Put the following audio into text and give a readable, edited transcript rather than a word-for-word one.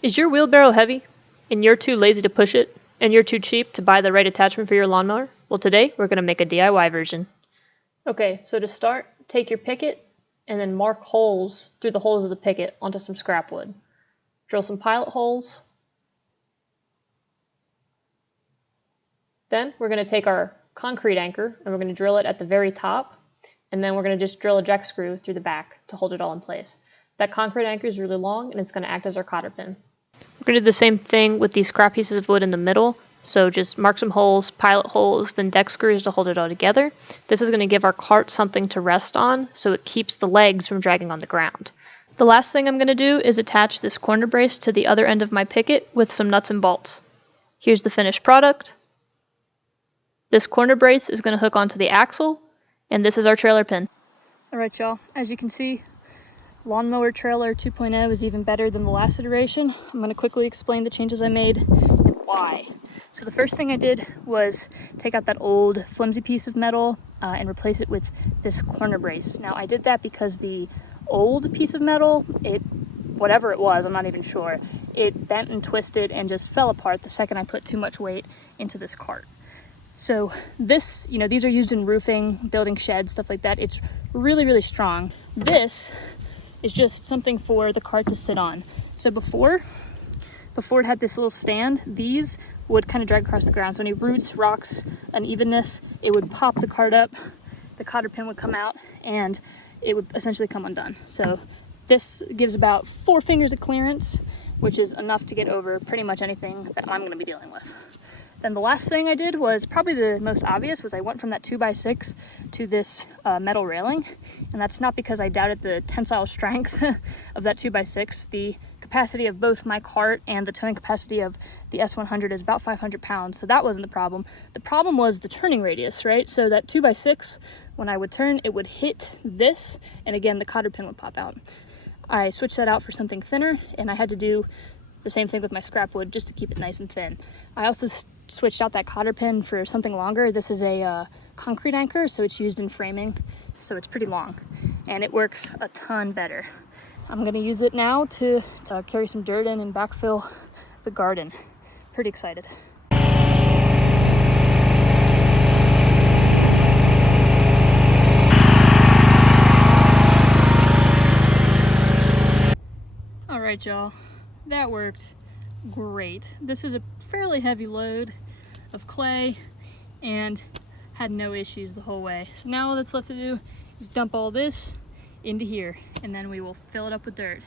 Is your wheelbarrow heavy, and you're too lazy to push it, and you're too cheap to buy the right attachment for your lawnmower? Well, today we're going to make a DIY version. Okay, so to start, take your picket and then mark holes through the holes of the picket onto some scrap wood. Drill some pilot holes. Then we're going to take our concrete anchor and we're going to drill it at the very top, and then we're going to just drill a jack screw through the back to hold it all in place. That concrete anchor is really long and it's going to act as our cotter pin. We're going to do the same thing with these scrap pieces of wood in the middle. So just mark some holes, pilot holes, then deck screws to hold it all together. This is going to give our cart something to rest on so it keeps the legs from dragging on the ground. The last thing I'm going to do is attach this corner brace to the other end of my picket with some nuts and bolts. Here's the finished product. This corner brace is going to hook onto the axle, and this is our trailer pin. Alright y'all, as you can see, Lawnmower Trailer 2.0 is even better than the last iteration. I'm going to quickly explain the changes I made and why. So the first thing I did was take out that old flimsy piece of metal and replace it with this corner brace. Now I did that because the old piece of metal, whatever it was, I'm not even sure, it bent and twisted and just fell apart the second I put too much weight into this cart. So this, these are used in roofing, building sheds, stuff like that. It's really, really strong. This is just something for the cart to sit on. So before it had this little stand, these would kind of drag across the ground. So any roots, rocks, unevenness, it would pop the cart up, the cotter pin would come out, and it would essentially come undone. So this gives about 4 fingers of clearance, which is enough to get over pretty much anything that I'm going to be dealing with. Then the last thing I did was probably the most obvious, was I went from that 2x6 to this metal railing. And that's not because I doubted the tensile strength of that 2x6. The capacity of both my cart and the towing capacity of the S100 is about 500 pounds, so that wasn't the problem. The problem was the turning radius, right? So that 2x6, when I would turn, it would hit this, and again, the cotter pin would pop out. I switched that out for something thinner, and I had to do the same thing with my scrap wood just to keep it nice and thin. I also switched out that cotter pin for something longer. This is a concrete anchor, so it's used in framing, so it's pretty long, and it works a ton better. I'm gonna use it now to carry some dirt in and backfill the garden. Pretty excited. All right, y'all, that worked great. This is a fairly heavy load of clay and had no issues the whole way. So now all that's left to do is dump all this into here, and then we will fill it up with dirt.